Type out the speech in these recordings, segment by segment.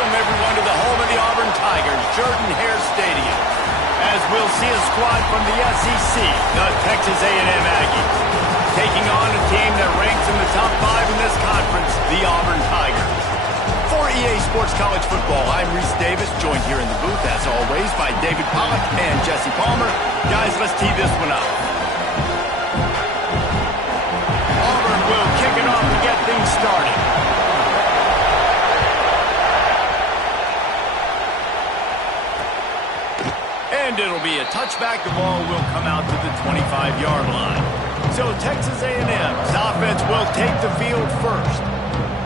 welcome everyone to the home of the Auburn Tigers, Jordan-Hare Stadium, as we'll see a squad from the SEC, the Texas A&M Aggies, taking on a team that ranks in the top 5 in this conference, the Auburn Tigers. For EA Sports College Football, I'm Reese Davis, joined here in the booth, as always, by David Pollack and Jesse Palmer. Guys, let's tee this one up. Auburn will kick it off to get things started. And it'll be a touchback. The ball will come out to the 25-yard line. So Texas A&M's offense will take the field first.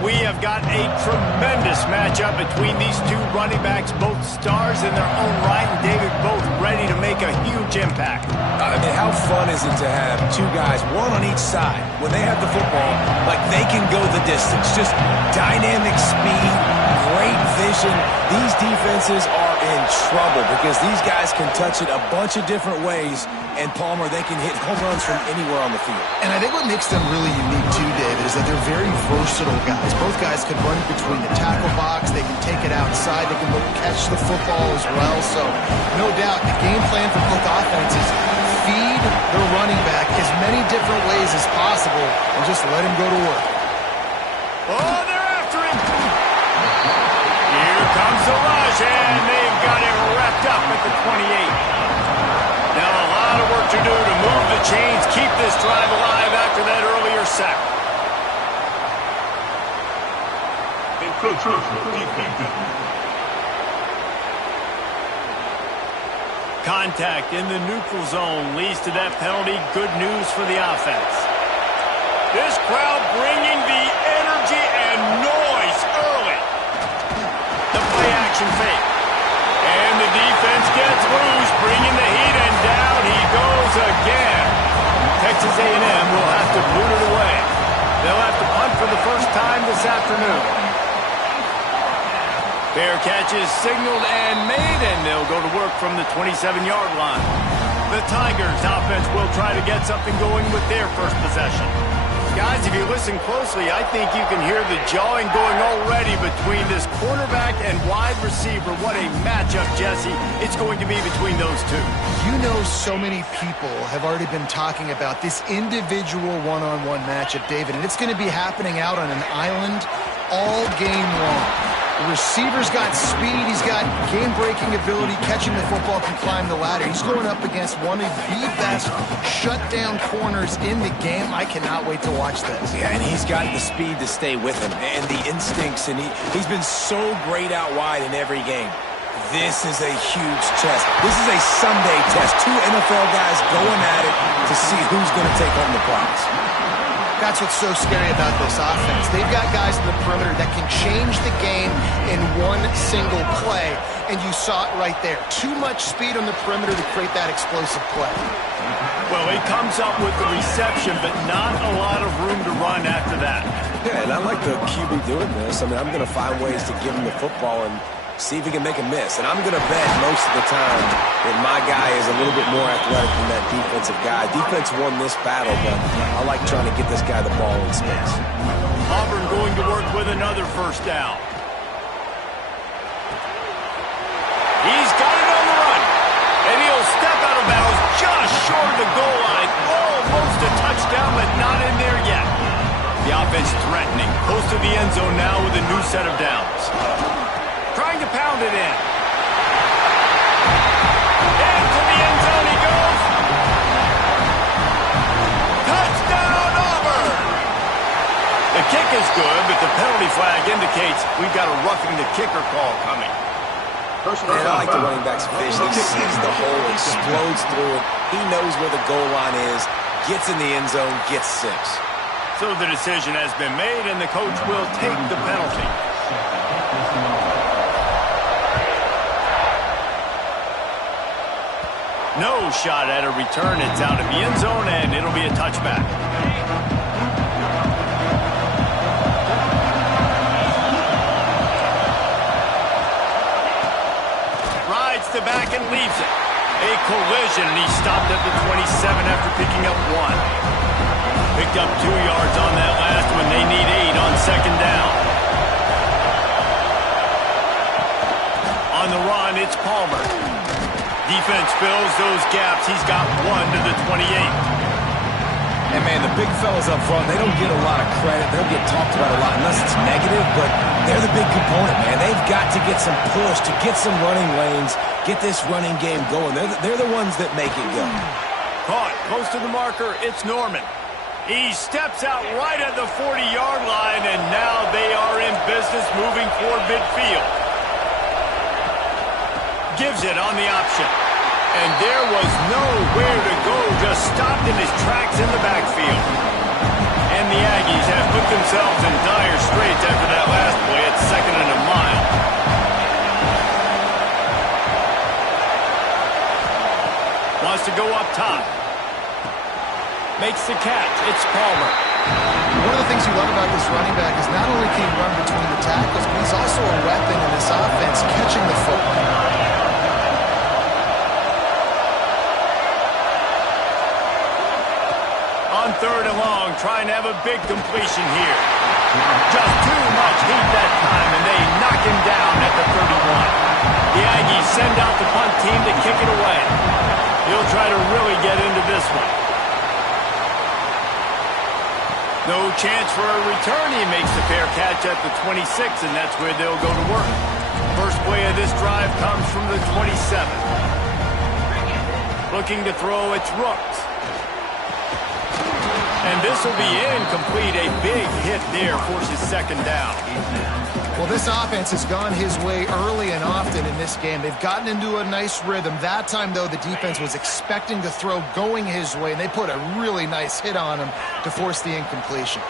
We have got a tremendous matchup between these two running backs, both stars in their own right, and David, both ready to make a huge impact. I mean, how fun is it to have two guys, one on each side, when they have the football, like they can go the distance. Just dynamic speed, great vision. These defenses are in trouble because these guys can touch it a bunch of different ways, and Palmer, they can hit home runs from anywhere on the field. And I think what makes them really unique too, David, is that they're very versatile guys. Both guys can run between the tackle box. They can take it outside. They can both catch the football as well. So, no doubt, the game plan for both offenses, feed the running back as many different ways as possible and just let him go to work. Oh, they're after him. Here comes the rush, and they've got him wrapped up at the 28. Now a lot of work to do to move the chains, keep this drive alive after that earlier sack. Contact in the neutral zone leads to that penalty. Good news for the offense. This crowd bringing the energy and noise early. The play action fake. And the defense gets loose, bringing the heat, and down he goes again. Texas A&M will have to boot it away. They'll have to punt for the first time this afternoon. Fair catch is signaled and made, and they'll go to work from the 27-yard line. The Tigers' offense will try to get something going with their first possession. Guys, if you listen closely, I think you can hear the jawing going already between this quarterback and wide receiver. What a matchup, Jesse, it's going to be between those two. You know, so many people have already been talking about this individual one-on-one matchup, David, and it's going to be happening out on an island all game long. The receiver's got speed, he's got game-breaking ability, catching the football, can climb the ladder. He's going up against one of the best shutdown corners in the game. I cannot wait to watch this. Yeah, and he's got the speed to stay with him and the instincts, and he's been so great out wide in every game. This is a huge test. This is a Sunday test. Two NFL guys going at it to see who's going to take home the prize. That's what's so scary about this offense. They've got guys in the perimeter that can change the game in one single play, and you saw it right there. Too much speed on the perimeter to create that explosive play. Well, he comes up with the reception, but not a lot of room to run after that. Yeah, and I like the QB doing this. I mean, I'm going to find ways to give him the football and see if he can make a miss. And I'm going to bet most of the time that my guy is a little bit more athletic than that defensive guy. Defense won this battle, but I like trying to get this guy the ball in space. Auburn going to work with another first down. He's got it on the run. And he'll step out of bounds just short of the goal line. Almost a touchdown, but not in there yet. The offense threatening. Close to the end zone now with a new set of downs. Trying to pound it in. Into the end zone he goes. Touchdown, Auburn! The kick is good, but the penalty flag indicates we've got a roughing the kicker call coming. And I like the running back's vision. He sees the hole, explodes through it. He knows where the goal line is, gets in the end zone, gets 6. So the decision has been made, and the coach will take the penalty. No shot at a return. It's out of the end zone, and it'll be a touchback. Rides the back and leaves it. A collision, and he stopped at the 27 after picking up 1. Picked up 2 yards on that last one. They need 8 on second down. Palmer. Defense fills those gaps. He's got 1 to the 28. And, man, the big fellas up front, they don't get a lot of credit. They don't get talked about a lot unless it's negative, but they're the big component, man. They've got to get some push, to get some running lanes, get this running game going. They're the ones that make it go. Caught close to the marker. It's Norman. He steps out right at the 40-yard line, and now they are in business moving toward midfield. Gives it on the option. And there was nowhere to go, just stopped in his tracks in the backfield. And the Aggies have put themselves in dire straits after that last play at 2nd and a mile. Wants to go up top. Makes the catch. It's Palmer. One of the things you love about this running back is not only can he run between the tackles, but he's also a weapon in this offense, catching the football. On 3rd and long, trying to have a big completion here. Just too much heat that time, and they knock him down at the 31. The Aggies send out the punt team to kick it away. He'll try to really get into this one. No chance for a return. He makes the fair catch at the 26, and that's where they'll go to work. First play of this drive comes from the 27. Looking to throw, it's Rooks. And this will be incomplete. A big hit there forces 2nd down. Well, this offense has gone his way early and often in this game. They've gotten into a nice rhythm. That time, though, the defense was expecting to throw going his way, and they put a really nice hit on him to force the incompletion.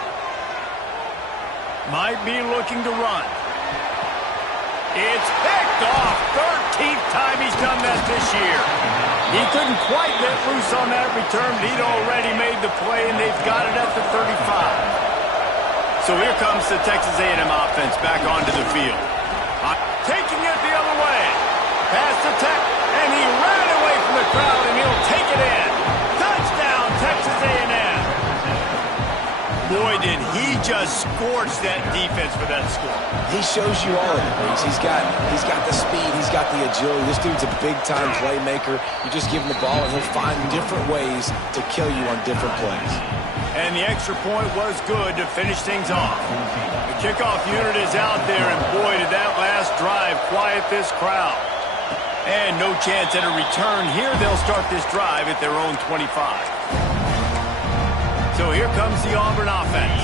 Might be looking to run. It's picked off. 13th time he's done that this year. He couldn't quite let loose on that return, but he'd already made the play, and they've got it at the 35. So here comes the Texas A&M offense back onto the field. Taking it the other way. Pass to Tech, and he ran away from the crowd, and he'll take it in. Touchdown, Texas A&M. Boy, did he just scorch that defense for that score. He shows you all of it, Reese. He's got the speed. He's got the agility. This dude's a big-time playmaker. You just give him the ball, and he'll find different ways to kill you on different plays. And the extra point was good to finish things off. The kickoff unit is out there, and boy, did that last drive quiet this crowd. And no chance at a return here. They'll start this drive at their own 25. So here comes the Auburn offense.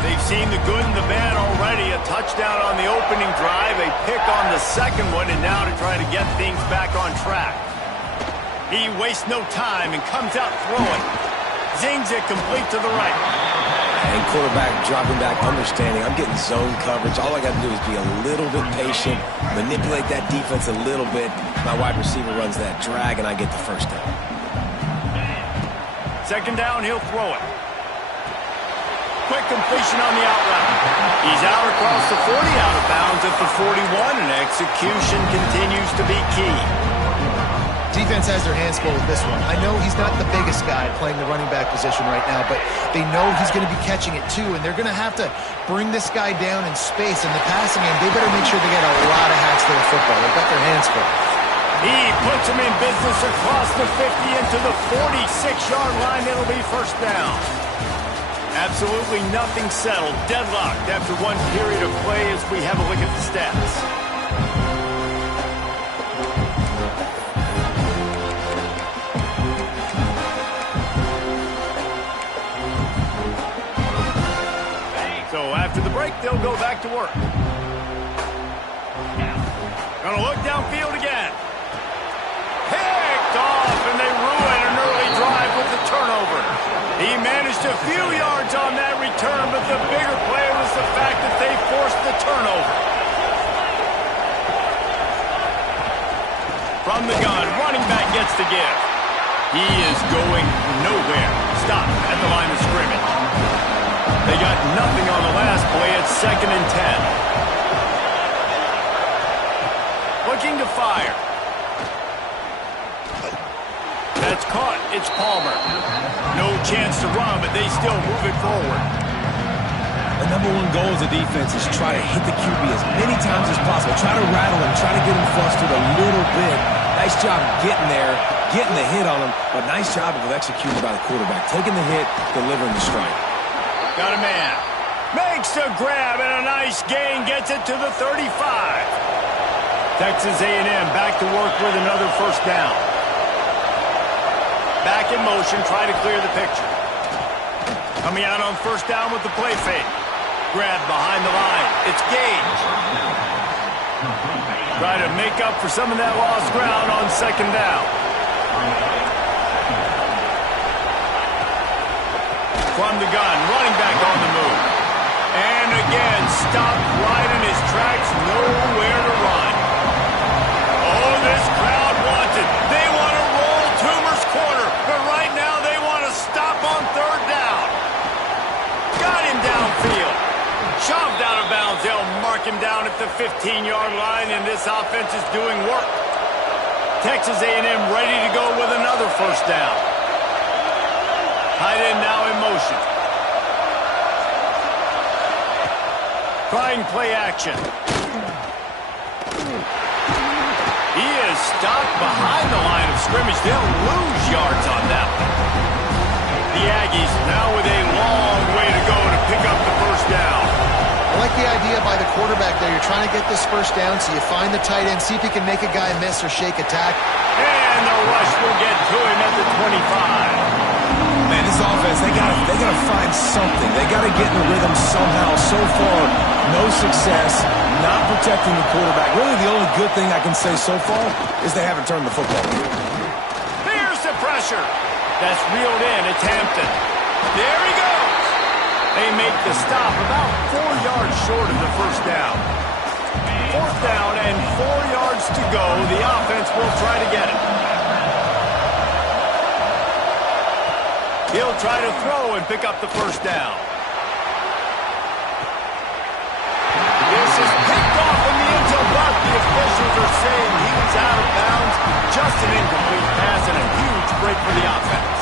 They've seen the good and the bad already. A touchdown on the opening drive, a pick on the second one, and now to try to get things back on track. He wastes no time and comes out throwing. Zings it complete to the right. And quarterback dropping back, understanding I'm getting zone coverage. All I got to do is be a little bit patient, manipulate that defense a little bit. My wide receiver runs that drag, and I get the first down. 2nd down, he'll throw it. Quick completion on the out route. He's out across the 40, out of bounds at the 41, and execution continues to be key. Defense has their hands full with this one. I know he's not the biggest guy playing the running back position right now, but they know he's going to be catching it too, and they're going to have to bring this guy down in space. In the passing game, they better make sure they get a lot of hacks to the football. They've got their hands full. He puts him in business across the 50 into the 46-yard line. It'll be 1st down. Absolutely nothing settled. Deadlocked after one period of play as we have a look at the stats. So after the break, they'll go back to work. Gonna look downfield again. Picked off, and they ruin an early drive with the turnover. He managed a few yards on that return, but the bigger play was the fact that they forced the turnover. From the gun, running back gets the give. He is going nowhere. Stop at the line of scrimmage. They got nothing on the last play. It's 2nd and 10. Looking to fire. That's caught. It's Palmer. No chance to run, but they still move it forward. The number one goal as a defense is try to hit the QB as many times as possible. Try to rattle him, try to get him flustered a little bit. Nice job getting there, getting the hit on him, but nice job of executing by the quarterback. Taking the hit, delivering the strike. Got a man. Makes a grab and a nice gain. Gets it to the 35. Texas A&M back to work with another first down. Back in motion, try to clear the picture. Coming out on first down with the play fake. Grab behind the line. It's Gage. Try to make up for some of that lost ground on second down. From the gun, running back on the move. And again, stopped right in his tracks, nowhere to run. Oh, this crowd wants it. They want to roll Toomer's corner, but right now they want to stop on third down. Got him downfield. Shoved out of bounds. They'll mark him down at the 15-yard line, and this offense is doing work. Texas A&M ready to go with another first down. Tight end now in motion. Trying play action. He is stopped behind the line of scrimmage. They'll lose yards on that one. The Aggies now with a long way to go to pick up the first down. I like the idea by the quarterback there. You're trying to get this first down, so you find the tight end, see if he can make a guy miss or shake a tackle. And the rush will get to him at the 25. Man, this offense, they gotta find something. They gotta get in the rhythm somehow. So far, no success, not protecting the quarterback. Really, the only good thing I can say so far is they haven't turned the football. Here's the pressure. That's reeled in. It's Hampton. There he goes. They make the stop about 4 yards short of the first down. Fourth down and 4 yards to go. The offense will try to get it. He'll try to throw and pick up the first down. This is picked off in the end zone, but the officials are saying he was out of bounds. Just an incomplete pass and a huge break for the offense.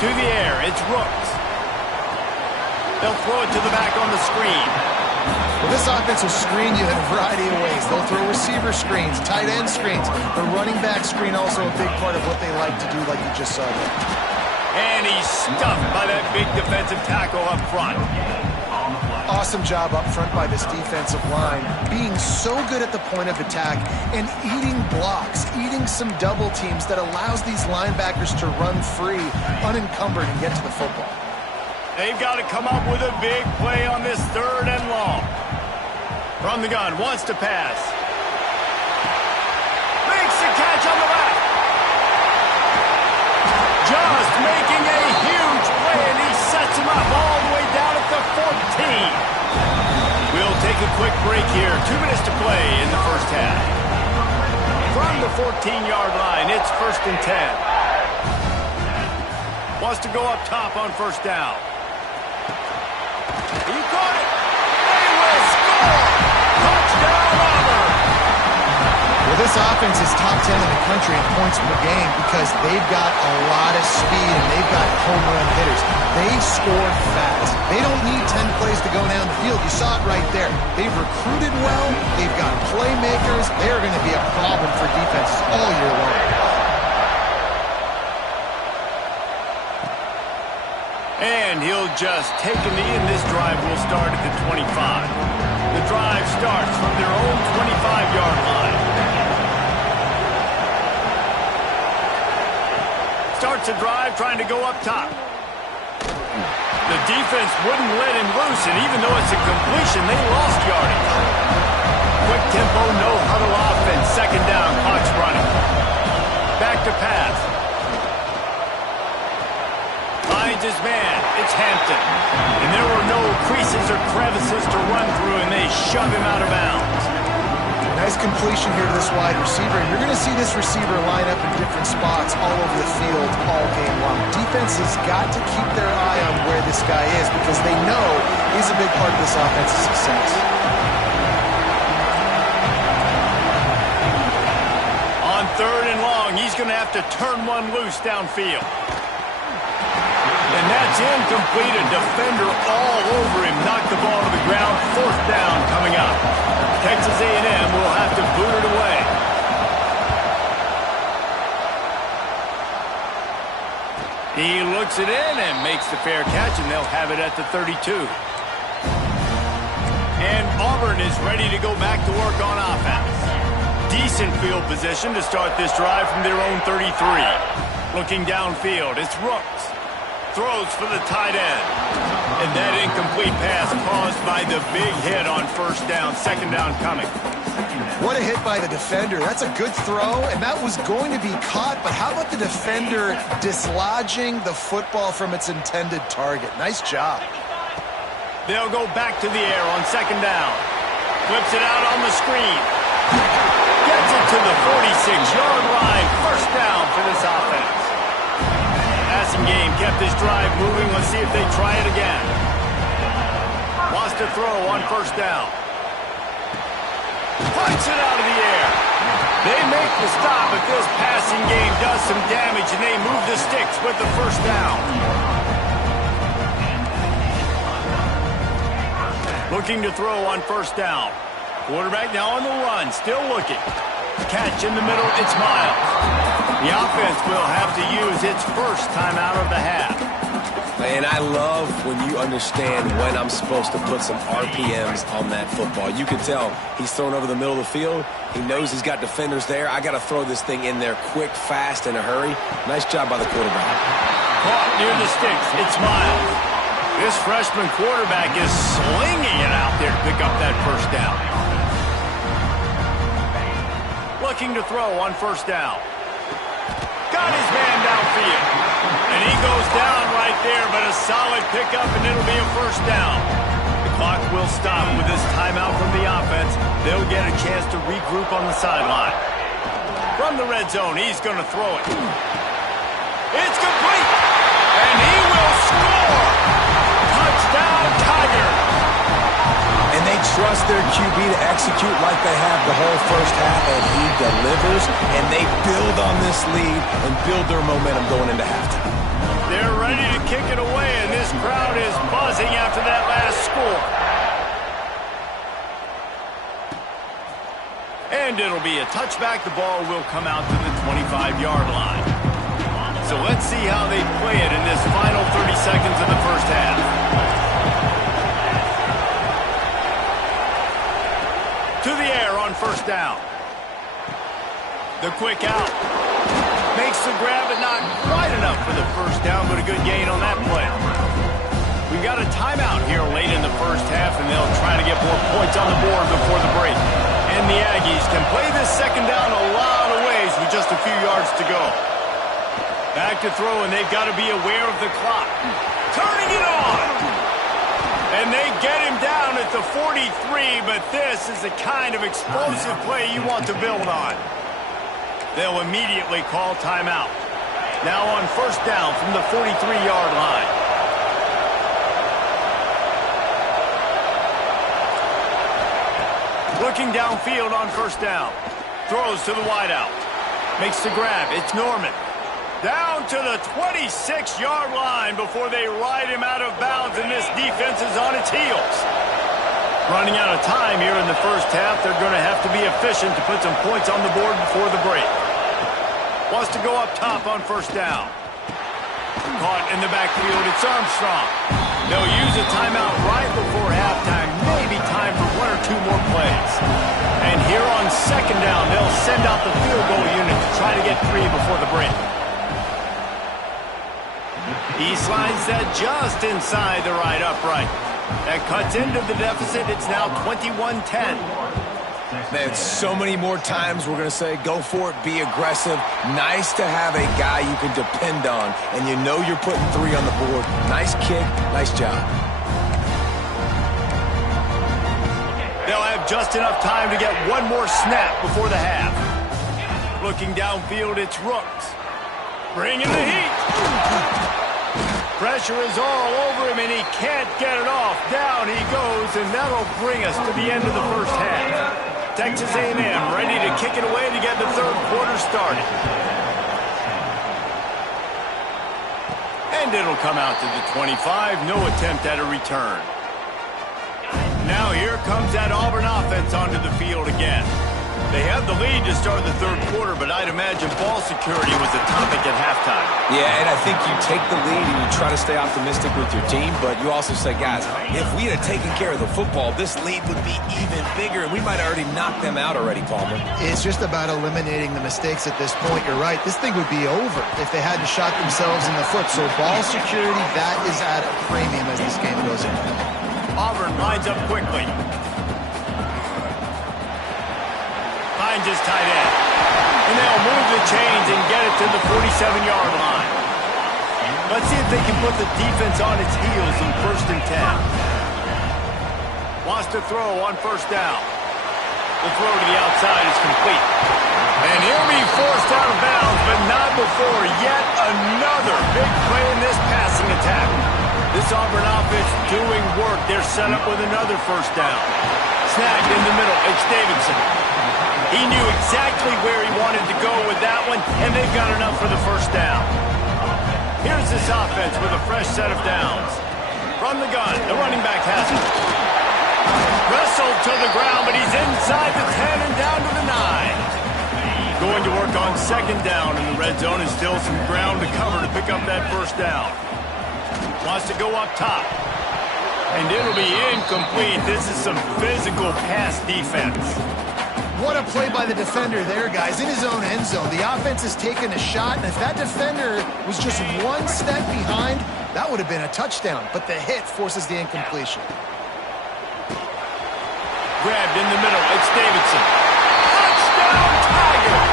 To the air, it's Rooks. They'll throw it to the back on the screen. Well, this offense will screen you in a variety of ways. They'll throw receiver screens, tight end screens. The running back screen also a big part of what they like to do, like you just saw there. And he's stuffed by that big defensive tackle up front. Awesome job up front by this defensive line, being so good at the point of attack and eating blocks, eating some double teams that allows these linebackers to run free, unencumbered, and get to the football. They've got to come up with a big play on this third and long. From the gun, wants to pass. Makes the catch on the left. Just making a huge play, and he sets him up all the way down at the 14. We'll take a quick break here. 2 minutes to play in the first half. From the 14-yard line, it's 1st and 10. Wants to go up top on first down. He caught it. They will score. Touchdown, Auburn. Well, this offense is top 10 in the country in points per game because they've got a lot of speed and they've got home run hitters. They score fast. They don't need 10 plays to go down the field. You saw it right there. They've recruited well. They've got playmakers. They're going to be a problem for defenses all year long. And he'll just take a knee, and this drive will start at the 25. The drive starts from their own 25-yard line. Starts a drive trying to go up top. The defense wouldn't let him loose, and even though it's a completion, they lost yardage. Quick tempo, no huddle offense. Second down, clock's running. Back to pass. Finds his man. It's Hampton. And there were no creases or crevices to run through, and they shove him out of bounds. Nice completion here to this wide receiver. And you're going to see this receiver line up in different spots all over the field all game long. Defense has got to keep their eye on where this guy is because they know he's a big part of this offense's success. On third and long, he's going to have to turn one loose downfield. And And that's incomplete. A defender all over him. Knocked the ball to the ground. Fourth down coming up. Texas A&M will have to boot it away. He looks it in and makes the fair catch, and they'll have it at the 32. And Auburn is ready to go back to work on offense. Decent field position to start this drive from their own 33. Looking downfield, it's Rooks. Throws for the tight end. And that incomplete pass caused by the big hit on first down. Second down coming. What a hit by the defender. That's a good throw, and that was going to be caught, but how about the defender dislodging the football from its intended target? Nice job. They'll go back to the air on second down. Flips it out on the screen. Gets it to the 46-yard line. First down for this offense. Passing game kept this drive moving. Let's see if they try it again. Wants to throw on first down. Punts it out of the air. They make the stop, but this passing game does some damage, and they move the sticks with the first down. Looking to throw on first down. Quarterback now on the run, still looking. Catch in the middle, it's Miles. The offense will have to use its first timeout of the half. And I love when you understand when I'm supposed to put some RPMs on that football. You can tell he's thrown over the middle of the field. He knows he's got defenders there. I got to throw this thing in there quick, fast, in a hurry. Nice job by the quarterback. Caught near the sticks, it's Miles. This freshman quarterback is slinging it out there to pick up that first down. Looking to throw on first down. Got his man downfield. And he goes down right there, but a solid pickup, and it'll be a first down. The clock will stop with this timeout from the offense. They'll get a chance to regroup on the sideline. From the red zone, he's going to throw it. It's complete. And he will score. Touchdown, Tiger. And they trust their QB to execute like they have the whole first half, and he delivers, and they build on this lead and build their momentum going into halftime. They're ready to kick it away, and this crowd is buzzing after that last score. And it'll be a touchback. The ball will come out to the 25-yard line. So let's see how they play it in this final 30 seconds of the first half. To the air on first down. The quick out. Makes the grab, but not quite enough for the first down, but a good gain on that play. We got a timeout here late in the first half, and they'll try to get more points on the board before the break. And the Aggies can play this second down a lot of ways with just a few yards to go. Back to throw, and they've got to be aware of the clock. Turning it on! And they get him down at the 43, but this is the kind of explosive play you want to build on. They'll immediately call timeout. Now on first down from the 43-yard line. Looking downfield on first down. Throws to the wideout. Makes the grab. It's Norman. Down to the 26-yard line before they ride him out of bounds, and this defense is on its heels. Running out of time here in the first half. They're going to have to be efficient to put some points on the board before the break. Wants to go up top on first down. Caught in the backfield. It's Armstrong. They'll use a timeout right before halftime. Maybe time for one or two more plays. And here on second down, they'll send out the field goal unit to try to get three before the break. He slides that just inside the right upright. That cuts into the deficit. It's now 21-10. Man, so many more times we're going to say, go for it, be aggressive. Nice to have a guy you can depend on, and you know you're putting three on the board. Nice kick, nice job. They'll have just enough time to get one more snap before the half. Looking downfield, it's Rooks. Bringing the heat. Pressure is all over him, and he can't get it off. Down he goes, and that'll bring us to the end of the first half. Texas A&M ready to kick it away to get the third quarter started. And it'll come out to the 25. No attempt at a return. Now here comes that Auburn offense onto the field again. They have the lead to start the third quarter, but I'd imagine ball security was a topic at halftime. Yeah, and I think you take the lead and you try to stay optimistic with your team, but you also say, guys, if we had taken care of the football, this lead would be even bigger, and we might have already knocked them out already, Palmer. It's just about eliminating the mistakes at this point. You're right. This thing would be over if they hadn't shot themselves in the foot. So ball security, that is at a premium as this game goes on. Auburn lines up quickly. Finds his tight end. And they'll move the chains and get it to the 47-yard line. Let's see if they can put the defense on its heels in 1st and 10. Wants to throw on 1st down. The throw to the outside is complete. And he'll be forced out of bounds, but not before yet another big play in this passing attack. This Auburn offense doing work. They're set up with another 1st down. Snagged in the middle. It's Davidson. He knew exactly where he wanted to go with that one, and they've got enough for the 1st down. Here's this offense with a fresh set of downs. From the gun, the running back has it. Wrestled to the ground, but he's inside the 10 and down to the 9. Going to work on 2nd down in the red zone, and still some ground to cover to pick up that 1st down. Wants to go up top. And it'll be incomplete. This is some physical pass defense. What a play by the defender there, guys, in his own end zone. The offense has taken a shot, and if that defender was just one step behind, that would have been a touchdown. But the hit forces the incompletion. Grabbed in the middle. It's Davidson. Touchdown, Tigers!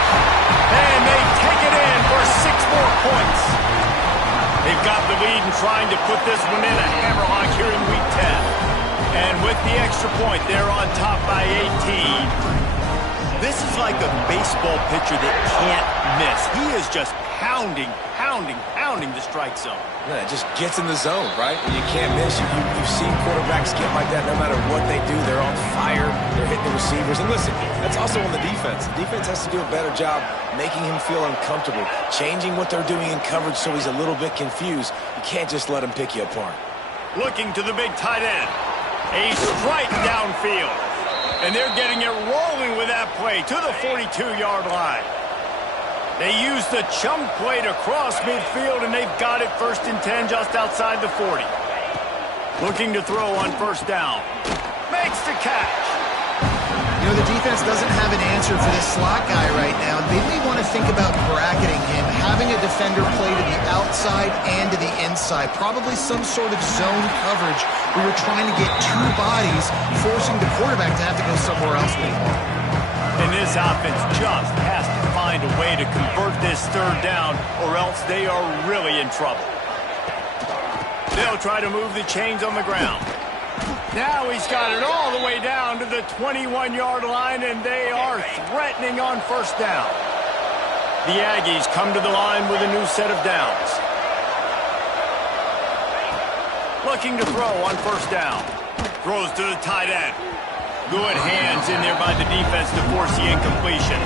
And they take it in for 6 more points. They've got the lead and trying to put this one in a hammerlock here in Week 10. And with the extra point, they're on top by 18. This is like a baseball pitcher that can't miss. He is just pounding the strike zone. Yeah, it just gets in the zone, right? You can't miss. You've seen quarterbacks get like that no matter what they do. They're on fire. They're hitting the receivers. And listen, that's also on the defense. The defense has to do a better job making him feel uncomfortable, changing what they're doing in coverage so he's a little bit confused. You can't just let him pick you apart. Looking to the big tight end. A strike downfield. And they're getting it rolling with that play to the 42-yard line. They use the chunk play to cross midfield, and they've got it 1st and 10 just outside the 40. Looking to throw on 1st down. Makes the catch. You know, the defense doesn't have an answer for this slot guy right now. They may want to think about bracketing him, having a defender play to the outside and to the inside. Probably some sort of zone coverage where you're trying to get 2 bodies, forcing the quarterback to have to go somewhere else with the ball. And this offense just has to find a way to convert this 3rd down, or else they are really in trouble. They'll try to move the chains on the ground. Now he's got it all the way down to the 21-yard line, and they are threatening on 1st down. The Aggies come to the line with a new set of downs. Looking to throw on 1st down. Throws to the tight end. Good hands in there by the defense to force the incompletion.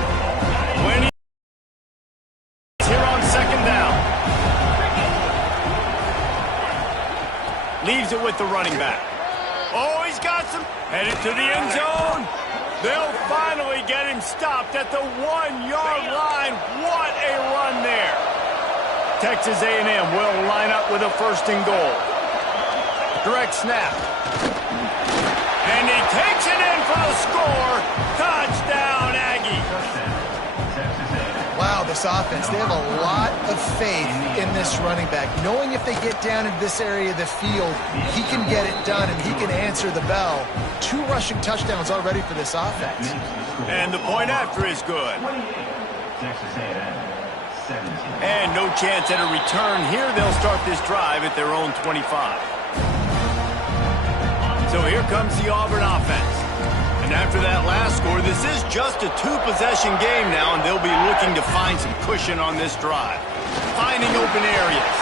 When he's here on 2nd down. Leaves it with the running back. Oh, he's got some. Headed to the end zone. They'll finally get him stopped at the 1-yard line. What a run there. Texas A&M will line up with a 1st and goal. Direct snap. And he takes it in for the score. Touchdown, Aggie. Wow, this offense, they have a lot of faith in this running back. Knowing if they get down into this area of the field, he can get it done and he can answer the bell. 2 rushing touchdowns already for this offense. And the point after is good. And no chance at a return here. They'll start this drive at their own 25. So here comes the Auburn offense. And after that last score, this is just a 2-possession game now, and they'll be looking to find some cushion on this drive. Finding open areas.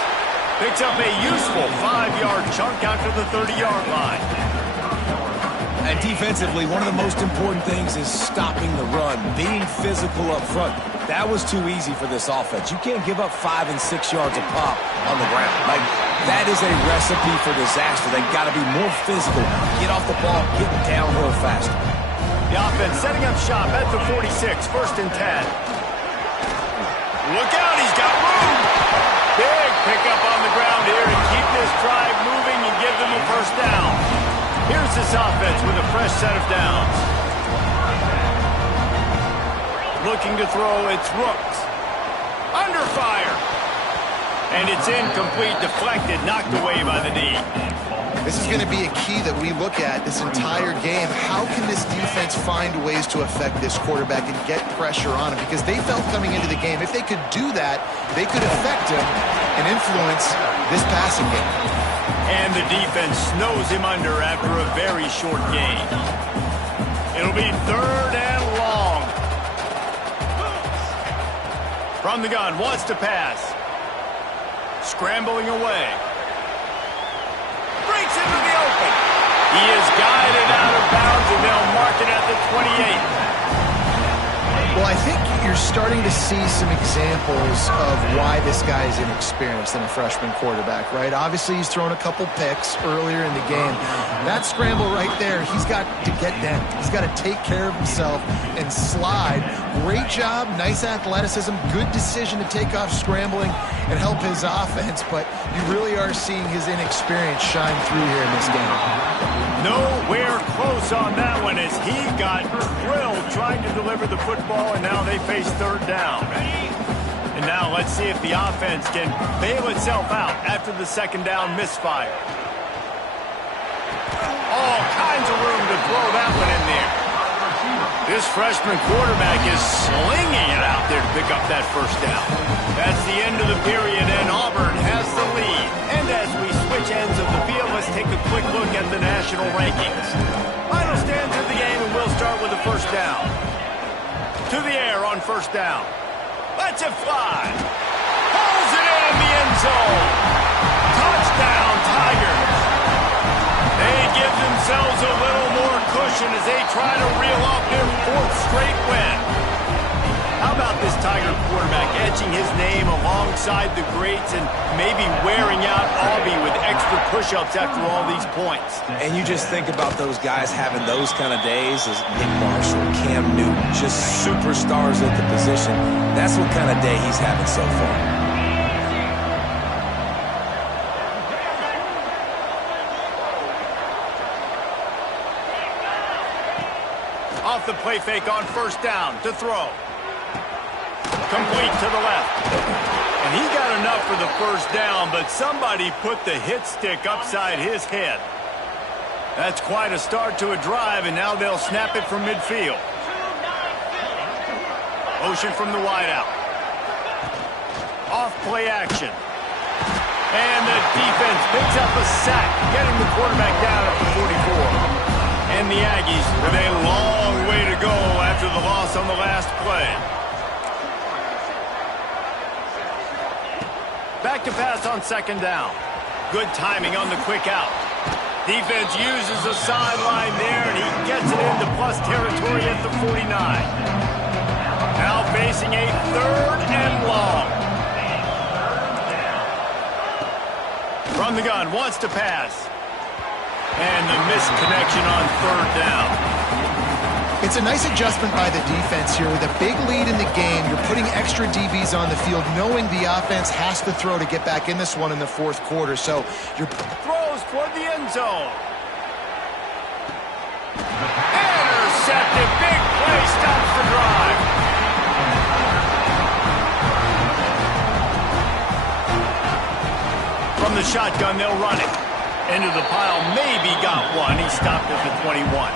Picks up a useful 5-yard chunk out to the 30-yard line. And defensively, one of the most important things is stopping the run, being physical up front. That was too easy for this offense. You can't give up 5 and 6 yards of pop on the ground. Like, that is a recipe for disaster. They've got to be more physical, get off the ball, get downhill faster. The offense setting up shop at the 46, 1st and 10. Look out, he's got room. Big pickup on the ground here to keep this drive moving and give them a 1st down. Here's this offense with a fresh set of downs. Looking to throw, it's Rooks. Under fire. And it's incomplete, deflected, knocked away by the knee. This is going to be a key that we look at this entire game. How can this defense find ways to affect this quarterback and get pressure on him? Because they felt coming into the game, if they could do that, they could affect him and influence this passing game. And the defense snows him under after a very short gain. It'll be 3rd and long. From the gun, wants to pass. Scrambling away. Breaks into the open. He is guided out of bounds, and they'll mark it at the 28. Well, I think you're starting to see some examples of why this guy is inexperienced in a freshman quarterback, right? Obviously, he's thrown a couple picks earlier in the game. That scramble right there, he's got to get down. He's got to take care of himself and slide. Great job, nice athleticism, good decision to take off scrambling and help his offense, but you really are seeing his inexperience shine through here in this game. Nowhere close on that one as he got drilled trying to deliver the football, and now they face 3rd down. And now let's see if the offense can bail itself out after the 2nd down misfire. All kinds of room to throw that one in there. This freshman quarterback is slinging it out there to pick up that 1st down. That's the end of the period, and Auburn has the lead. And as we switch ends of the field, let's take a quick look at the national rankings. Final stands of the game, and we'll start with the 1st down. To the air on 1st down. Lets it fly. Pulls it in the end zone. Touchdown, Tigers. They give themselves a little more cushion as they try to reel off their 4th straight win. How about this Tiger quarterback etching his name alongside the greats and maybe wearing out Aubie with extra push-ups after all these points? And you just think about those guys having those kind of days as Nick Marshall, Cam Newton, just superstars at the position. That's what kind of day he's having so far. Off the play fake on 1st down to throw. Complete to the left. And he got enough for the 1st down, but somebody put the hit stick upside his head. That's quite a start to a drive, and now they'll snap it from midfield. Motion from the wideout. Off play action. And the defense picks up a sack, getting the quarterback down at the 44. And the Aggies with a long way to go after the loss on the last play. Back to pass on 2nd down. Good timing on the quick out. Defense uses the sideline there, and he gets it into plus territory at the 49. Now facing a 3rd and long. From the gun, wants to pass. And the missed connection on 3rd down. It's a nice adjustment by the defense here. With a big lead in the game, you're putting extra DBs on the field, knowing the offense has to throw to get back in this one in the 4th quarter. So you're throws toward the end zone. Intercepted. Big play. Stops the drive. From the shotgun, they'll run it. Into the pile, maybe got one. He stopped at the 21.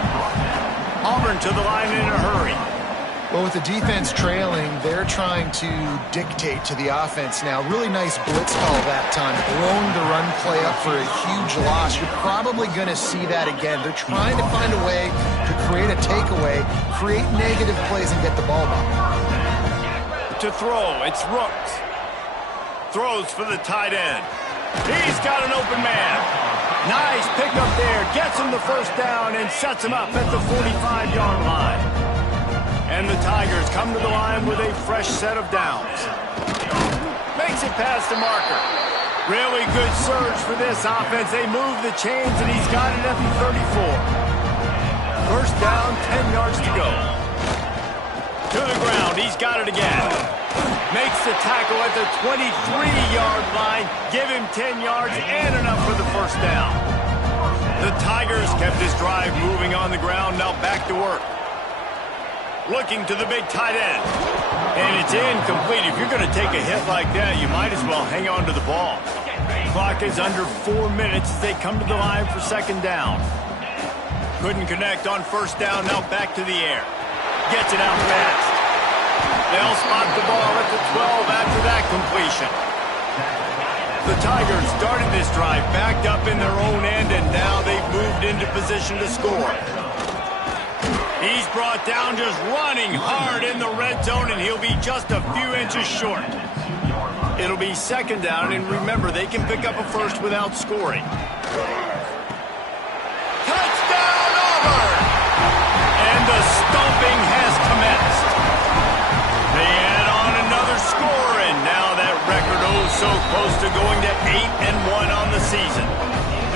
Auburn to the line in a hurry. Well, with the defense trailing, they're trying to dictate to the offense now. Really nice blitz call that time. Blowing the run play up for a huge loss. You're probably going to see that again. They're trying to find a way to create a takeaway, create negative plays, and get the ball back. To throw, it's Rooks. Throws for the tight end. He's got an open man. Nice pickup there. Gets him the first down and sets him up at the 45-yard line. And the Tigers come to the line with a fresh set of downs. Makes it past the marker. Really good surge for this offense. They move the chains, and he's got it at the 34. First down, 10 yards to go. To the ground. He's got it again. Makes the tackle at the 23-yard line. Give him 10 yards and enough for the first down. The Tigers kept this drive moving on the ground. Now back to work. Looking to the big tight end. And it's incomplete. If you're going to take a hit like that, you might as well hang on to the ball. Clock is under 4 minutes as they come to the line for second down. Couldn't connect on first down. Now back to the air. Gets it out fast. They'll spot the ball at the 12 after that completion. The Tigers started this drive backed up in their own end, and now they've moved into position to score. He's brought down just running hard in the red zone, and he'll be just a few inches short. It'll be second down, and remember, they can pick up a first without scoring. Touchdown, Auburn! And the stomping has commenced. They add on another score, and now that record so close to going to 8-1 on the season.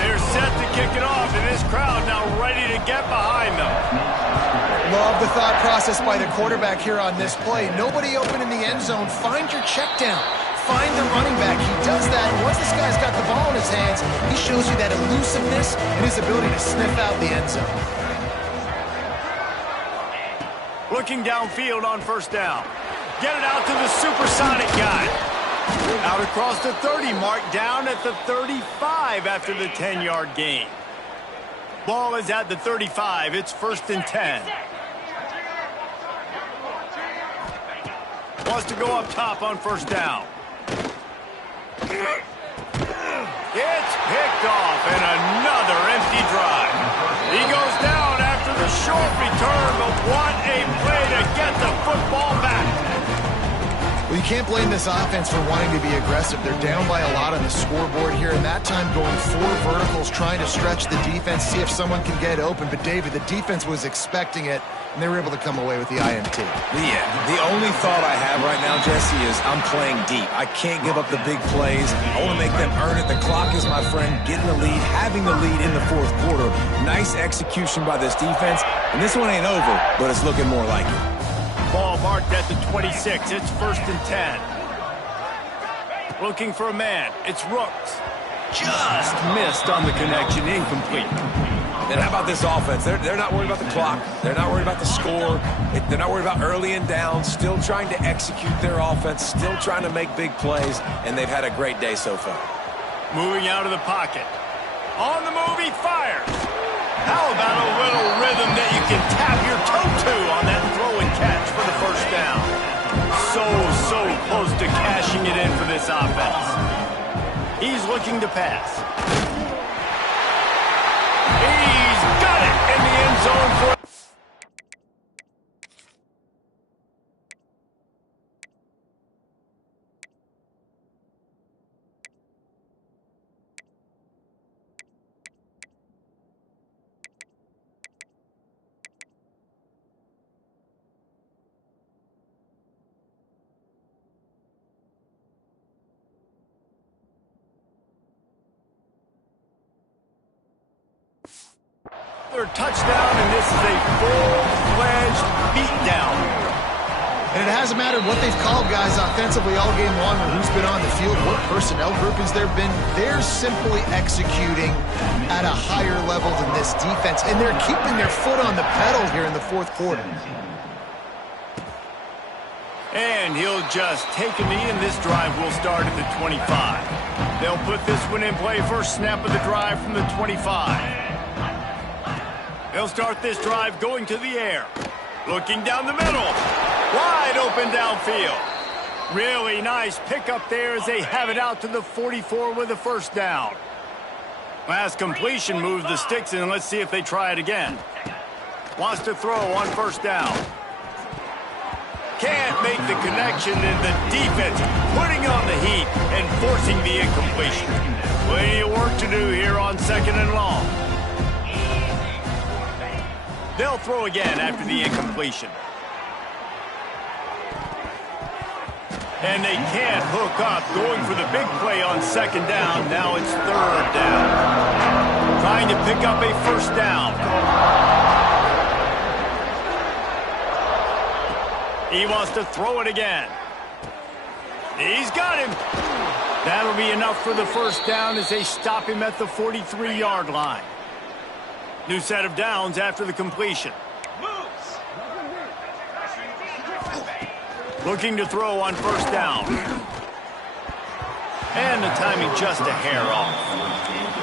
They're set to kick it off, and this crowd now ready to get behind them. Love the thought process by the quarterback here on this play. Nobody open in the end zone. Find your check down. Find the running back. He does that. Once this guy's got the ball in his hands, he shows you that elusiveness and his ability to sniff out the end zone. Looking downfield on first down. Get it out to the supersonic guy. Out across the 30 mark, down at the 35 after the 10-yard gain. Ball is at the 35. It's first and 10. Wants to go up top on first down. It's picked off, and another empty drive. He goes down after the short return, but what a play to get the football back. Well, you can't blame this offense for wanting to be aggressive. They're down by a lot on the scoreboard here, and that time going 4 verticals, trying to stretch the defense, see if someone can get open. But, David, the defense was expecting it, and they were able to come away with the INT. Yeah, the only thought I have right now, Jesse, is I'm playing deep. I can't give up the big plays. I want to make them earn it. The clock is my friend. Getting the lead, having the lead in the fourth quarter. Nice execution by this defense. And this one ain't over, but it's looking more like it. Ball marked at the 26. It's first and 10. Looking for a man. It's Rooks. Just missed on the connection. Incomplete. Then how about this offense? They're not worried about the clock. They're not worried about the score. They're not worried about early and down. Still trying to execute their offense. Still trying to make big plays. And they've had a great day so far. Moving out of the pocket. On the move, he fires. How about a little rhythm that you can tap your toe to on that throw and catch for the first down? So close to cashing it in for this offense. He's looking to pass. He's got it in the end zone for... Their touchdown, and this is a full-fledged beatdown. And it hasn't mattered what they've called guys offensively all game long or who's been on the field, what personnel groupings there have been. They're simply executing at a higher level than this defense, and they're keeping their foot on the pedal here in the fourth quarter. And he'll just take a knee, and this drive will start at the 25. They'll put this one in play first snap of the drive from the 25. They'll start this drive going to the air. Looking down the middle. Wide open downfield. Really nice pickup there as they have it out to the 44 with a first down. Last completion moves the sticks in. Let's see if they try it again. Wants to throw on first down. can't make the connection, and the defense putting on the heat and forcing the incompletion. Plenty of work to do here on 2nd and long. They'll throw again after the incompletion. And they can't hook up, going for the big play on 2nd down. Now it's 3rd down. Trying to pick up a 1st down. He wants to throw it again. He's got him. That'll be enough for the 1st down as they stop him at the 43-yard line. New set of downs after the completion. Looking to throw on 1st down. And the timing just a hair off.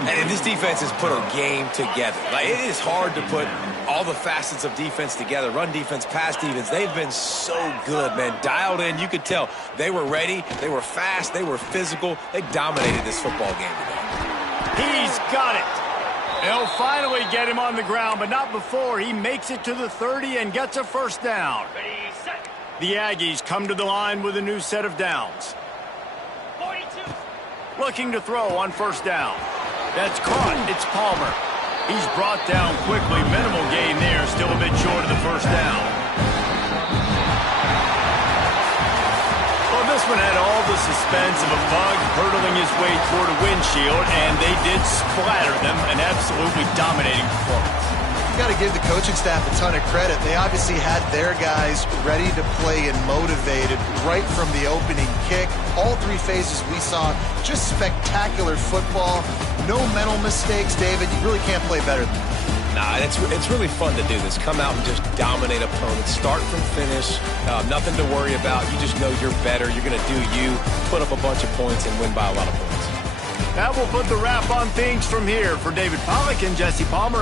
And this defense has put a game together. Like, it is hard to put all the facets of defense together. Run defense, pass defense. They've been so good, man. Dialed in. You could tell they were ready. They were fast. They were physical. They dominated this football game today. He's got it. They'll finally get him on the ground, but not before he makes it to the 30 and gets a 1st down. The Aggies come to the line with a new set of downs. 42. Looking to throw on 1st down. That's caught. It's Palmer. He's brought down quickly. Minimal gain there. Still a bit short of the 1st down. Well, this one had all the suspense of a bug hurtling his way toward a windshield, and they did splatter them. An absolutely dominating performance. Got to give the coaching staff a ton of credit. They obviously had their guys ready to play and motivated right from the opening kick. All 3 phases we saw, just spectacular football. No mental mistakes, David. You really can't play better than that. Nah, it's really fun to do this. Come out and just dominate opponents. Start from finish. Nothing to worry about. You just know you're better. You're going to do you. Put up a bunch of points and win by a lot of points. That will put the wrap on things from here. For David Pollack and Jesse Palmer,